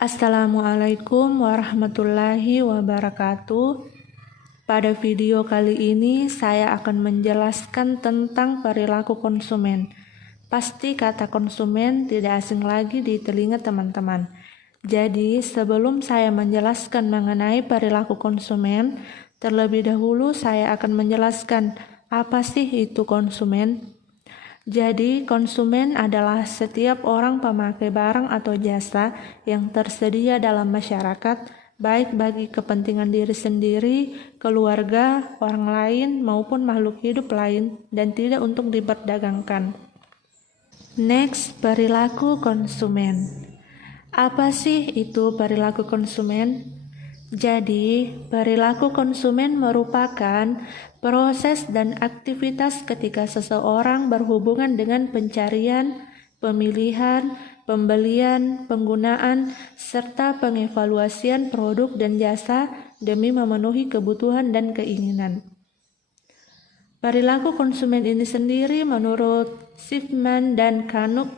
Assalamualaikum warahmatullahi wabarakatuh. Pada video kali ini saya akan menjelaskan tentang perilaku konsumen. Pasti kata konsumen tidak asing lagi di telinga teman-teman. Jadi sebelum saya menjelaskan mengenai perilaku konsumen, terlebih dahulu saya akan menjelaskan apa sih itu konsumen. Jadi, konsumen adalah setiap orang pemakai barang atau jasa yang tersedia dalam masyarakat, baik bagi kepentingan diri sendiri, keluarga, orang lain, maupun makhluk hidup lain, dan tidak untuk diperdagangkan. Next, perilaku konsumen. Apa sih itu perilaku konsumen? Jadi, perilaku konsumen merupakan proses dan aktivitas ketika seseorang berhubungan dengan pencarian, pemilihan, pembelian, penggunaan, serta pengevaluasian produk dan jasa demi memenuhi kebutuhan dan keinginan. Perilaku konsumen ini sendiri menurut Schiffman dan Canuck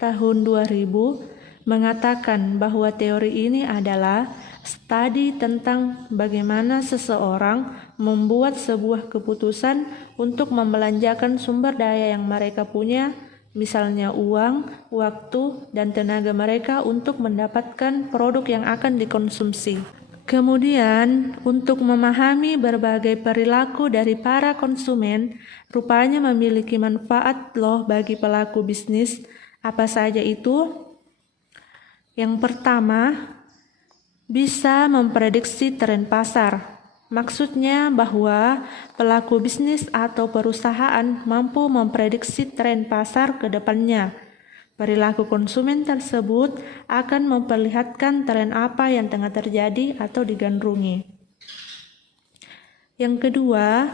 tahun 2000 mengatakan bahwa teori ini adalah studi tentang bagaimana seseorang membuat sebuah keputusan untuk membelanjakan sumber daya yang mereka punya, misalnya uang, waktu, dan tenaga mereka untuk mendapatkan produk yang akan dikonsumsi. Kemudian, untuk memahami berbagai perilaku dari para konsumen, rupanya memiliki manfaat loh bagi pelaku bisnis. Apa saja itu? Yang pertama, bisa memprediksi tren pasar. Maksudnya bahwa pelaku bisnis atau perusahaan mampu memprediksi tren pasar ke depannya. Perilaku konsumen tersebut akan memperlihatkan tren apa yang tengah terjadi atau digandrungi. Yang kedua,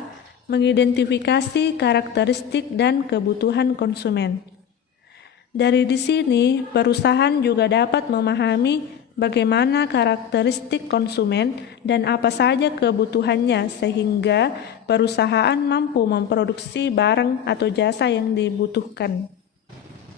mengidentifikasi karakteristik dan kebutuhan konsumen. Dari di sini, perusahaan juga dapat memahami bagaimana karakteristik konsumen dan apa saja kebutuhannya sehingga perusahaan mampu memproduksi barang atau jasa yang dibutuhkan.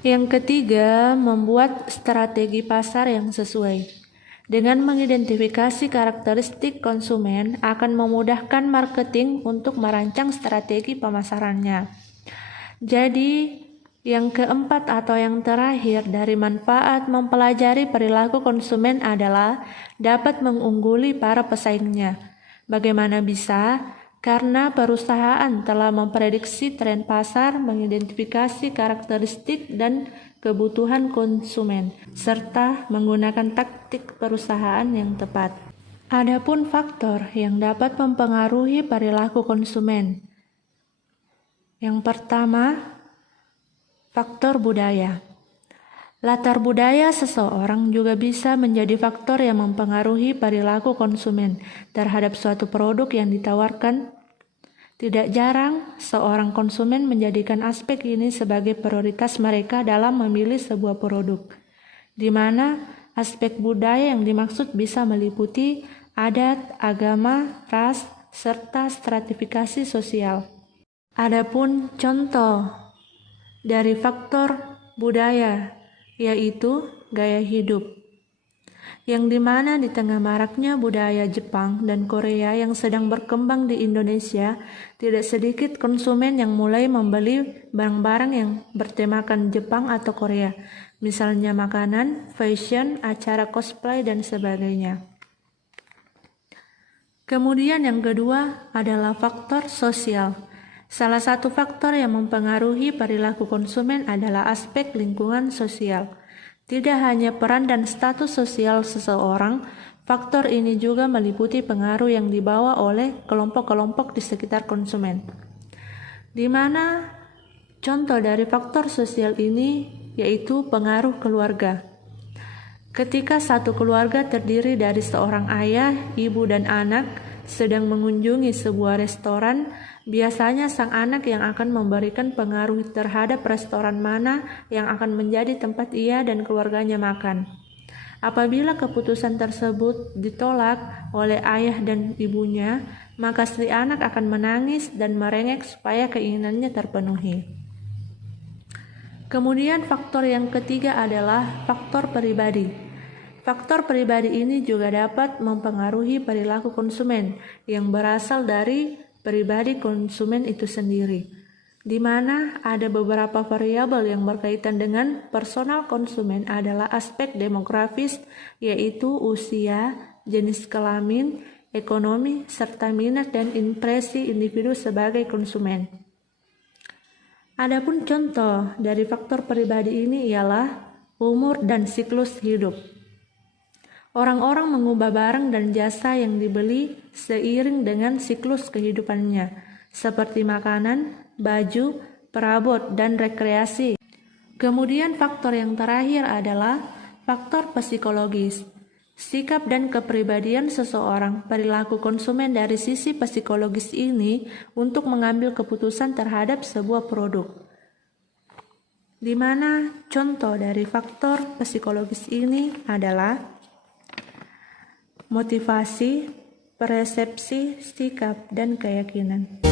Yang ketiga, membuat strategi pasar yang sesuai. Dengan mengidentifikasi karakteristik konsumen akan memudahkan marketing untuk merancang strategi pemasarannya. Jadi, yang keempat atau yang terakhir dari manfaat mempelajari perilaku konsumen adalah dapat mengungguli para pesaingnya. Bagaimana bisa? Karena perusahaan telah memprediksi tren pasar, mengidentifikasi karakteristik dan kebutuhan konsumen, serta menggunakan taktik perusahaan yang tepat. Adapun faktor yang dapat mempengaruhi perilaku konsumen. Yang pertama, faktor budaya. Latar budaya seseorang juga bisa menjadi faktor yang mempengaruhi perilaku konsumen terhadap suatu produk yang ditawarkan. Tidak jarang, seorang konsumen menjadikan aspek ini sebagai prioritas mereka dalam memilih sebuah produk, di mana aspek budaya yang dimaksud bisa meliputi adat, agama, ras, serta stratifikasi sosial. Adapun contoh dari faktor budaya, yaitu gaya hidup, yang dimana di tengah maraknya budaya Jepang dan Korea yang sedang berkembang di Indonesia, tidak sedikit konsumen yang mulai membeli barang-barang yang bertemakan Jepang atau Korea, misalnya makanan, fashion, acara cosplay, dan sebagainya. Kemudian yang kedua adalah faktor sosial. Salah satu faktor yang mempengaruhi perilaku konsumen adalah aspek lingkungan sosial. Tidak hanya peran dan status sosial seseorang, faktor ini juga meliputi pengaruh yang dibawa oleh kelompok-kelompok di sekitar konsumen. Di mana contoh dari faktor sosial ini yaitu pengaruh keluarga. Ketika satu keluarga terdiri dari seorang ayah, ibu, dan anak sedang mengunjungi sebuah restoran, biasanya sang anak yang akan memberikan pengaruh terhadap restoran mana yang akan menjadi tempat ia dan keluarganya makan. Apabila keputusan tersebut ditolak oleh ayah dan ibunya, maka si anak akan menangis dan merengek supaya keinginannya terpenuhi. Kemudian faktor yang ketiga adalah faktor pribadi. Faktor pribadi ini juga dapat mempengaruhi perilaku konsumen yang berasal dari pribadi konsumen itu sendiri, di mana ada beberapa variabel yang berkaitan dengan personal konsumen adalah aspek demografis, yaitu usia, jenis kelamin, ekonomi, serta minat dan impresi individu sebagai konsumen. Adapun contoh dari faktor pribadi ini ialah umur dan siklus hidup. Orang-orang mengubah barang dan jasa yang dibeli seiring dengan siklus kehidupannya, seperti makanan, baju, perabot, dan rekreasi. Kemudian faktor yang terakhir adalah faktor psikologis. Sikap dan kepribadian seseorang, perilaku konsumen dari sisi psikologis ini untuk mengambil keputusan terhadap sebuah produk. Di mana contoh dari faktor psikologis ini adalah motivasi, persepsi, sikap, dan keyakinan.